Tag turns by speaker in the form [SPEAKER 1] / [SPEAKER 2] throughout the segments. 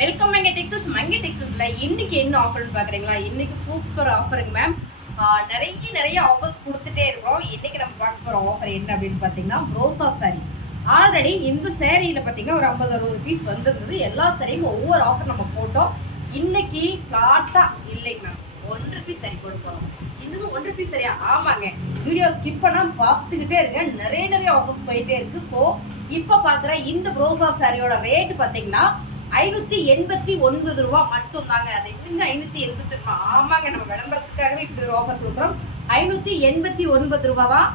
[SPEAKER 1] Welcome மங்க Texas மங்க டெக்ஸஸில் இன்றைக்கி என்ன ஆஃபர்னு பார்க்குறீங்களா இன்றைக்கி சூப்பர் ஆஃபருங்க மேம் நிறைய நிறைய ஆஃபர்ஸ் கொடுத்துட்டே இருக்கிறோம் இன்றைக்கி நம்ம பார்க்க போகிற ஆஃபர் என்ன அப்படின்னு பார்த்தீங்கன்னா ரோசா சாரி ஆல்ரெடி இந்த சேரீயில் பார்த்தீங்கன்னா ஒரு ஐம்பது அறுபது பீஸ் வந்திருந்தது. எல்லா சேரீயும் ஒவ்வொரு ஆஃபர் நம்ம போட்டோம். இன்னைக்கு ஃப்ளாட்டாக இல்லைங்க மேம் ஒன்று பீஸ் சரி போட போகிறோம் இன்னும் ஒன்று பீஸ் சரியா ஆமாங்க. வீடியோ ஸ்கிப் பண்ணால் பார்த்துக்கிட்டே இருங்க. நிறைய நிறைய ஆஃபர்ஸ் போயிட்டே இருக்குது ஸோ இப்போ பார்க்குற இந்த ப்ரோசா சாரியோட ரேட் பார்த்தீங்கன்னா ஐநூத்தி எண்பத்தி ஒன்பது ரூபா மட்டும் தாங்க அது எப்படிங்க ஐநூத்தி எண்பத்தி ரூபா ஆமாங்க நம்ம விளம்பரத்துக்காகவே இப்படி ஒரு ஆஃபர் கொடுக்குறோம். ஐநூத்தி எண்பத்தி ஒன்பது ரூபா தான்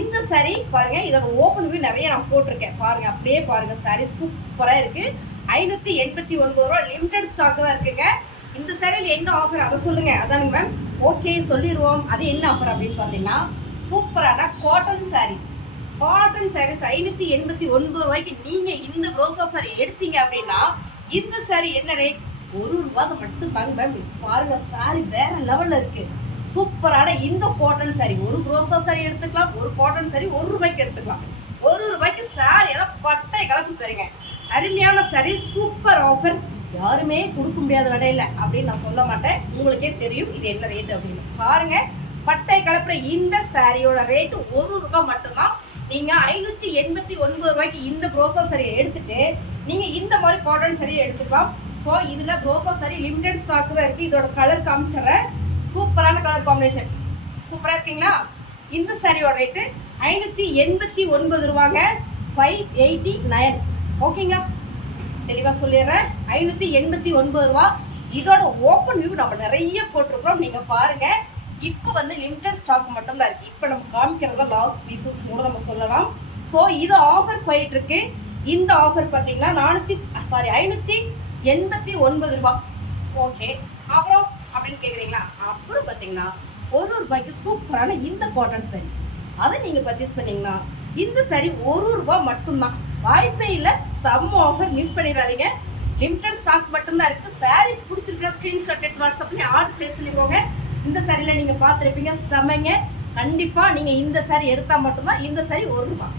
[SPEAKER 1] இந்த சாரி பாருங்க இதோட ஓப்பன் வியூ நிறைய நான் போட்டிருக்கேன். பாருங்க அப்படியே பாருங்க சாரி சூப்பரா இருக்கு. ஐநூத்தி எண்பத்தி ஒன்பது ரூபா லிமிடெட் ஸ்டாக் தான் இருக்குங்க. இந்த சாரியில் என்ன ஆஃபர் அதை சொல்லுங்க. அதானுங்க மேம் ஓகே சொல்லிடுவோம் அது என்ன ஆஃபர் அப்படின்னு பார்த்தீங்கன்னா சூப்பரான காட்டன் சாரீஸ் காட்டன் சாரீஸ் ஐநூத்தி எண்பத்தி ஒன்பது ரூபாய்க்கு நீங்க இந்த ப்ரோசா சாரி எடுத்தீங்க அப்படின்னா இந்த சாரி என்ன ரேட் ஒரு ரூபாய் மட்டும் தாங்க மேம் பாருங்க சாரி வேற லெவல்ல இருக்கு. சூப்பரான இந்த காட்டன் சாரி ஒரு ப்ரோசா சாரி எடுத்துக்கலாம் ஒரு காட்டன் சாரி ஒரு ரூபாய்க்கு எடுத்துக்கலாம். ஒரு ரூபாய்க்கு சாரி எல்லாம் பட்டை கலப்பு தருங்க. அருமையான சாரி சூப்பர் ஆஃபர் யாருமே கொடுக்க முடியாத விலையில அப்படின்னு நான் சொல்ல மாட்டேன். உங்களுக்கே தெரியும் இது என்ன ரேட் அப்படின்னு. பாருங்க பட்டை கலப்புற இந்த சாரியோட ரேட்டு ஒரு ரூபாய் மட்டும்தான் நீங்க ஐநூத்தி எண்பத்தி ஒன்பது ரூபாய்க்கு இந்த ப்ரோசா சரியை எடுத்துட்டு நீங்க இந்த மாதிரி காட்டன் சரியை எடுத்துக்கலாம். ஸோ இதுல ப்ரோசா சரி லிமிடெட் ஸ்டாக் தான் இருக்கு. இதோட கலர் காமிச்சிடுறேன். சூப்பரான கலர் காம்பினேஷன் சூப்பரா இருக்கீங்களா? இந்த சாரியோட ரேட்டு ஐநூத்தி எண்பத்தி ஒன்பது ரூபாங்க ஃபைவ் எயிட்டி நைன் ஓகேங்களா? தெளிவா சொல்லிடுறேன். ஐநூத்தி எண்பத்தி ஒன்பது ரூபா. இதோட ஓப்பன் வியூ நம்ம நிறைய போட்டிருக்கிறோம். நீங்க பாருங்க. இப்போ வந்து லிமிடெட் ஸ்டாக் மட்டும் தான் இருக்கு. இப்போ நம்ம காமிக்கிறத லாஸ்ட் பீசஸ் கூட நம்ம சொல்லலாம். ஸோ இது ஆஃபர் போயிட்டு இருக்கு. இந்த ஆஃபர் பார்த்தீங்கன்னா நானூற்றி சாரி ஐநூற்றி எண்பத்தி ஒன்பது ரூபா. ஓகே அப்புறம் அப்படின்னு கேட்குறீங்களா அப்புறம் பார்த்தீங்கன்னா ஒரு ரூபாய்க்கு சூப்பரான இந்த காட்டன் சரி அதை நீங்கள் பர்ச்சேஸ் பண்ணீங்கன்னா இந்த சரி ஒரு ரூபாய் மட்டும்தான். வாய்ப்பே இல்லை. ஆஃபர் மிஸ் பண்ணிடாதீங்க. லிமிடெட் ஸ்டாக் மட்டும்தான் இருக்குது சாரீஸ் பிடிச்சிருக்க ஸ்க்ரீன்ஷாட் எடுத்து வாட்ஸ்அப்லேயே ஆர்டர் பிளேஸ் பண்ணிக்கோங்க. இந்த சாரியில நீங்கள் பார்த்துருப்பீங்க. செமைங்க. கண்டிப்பாக நீங்கள் இந்த சாரி எடுத்தால் மட்டும்தான் இந்த சாரி ஒரு ரூபாய்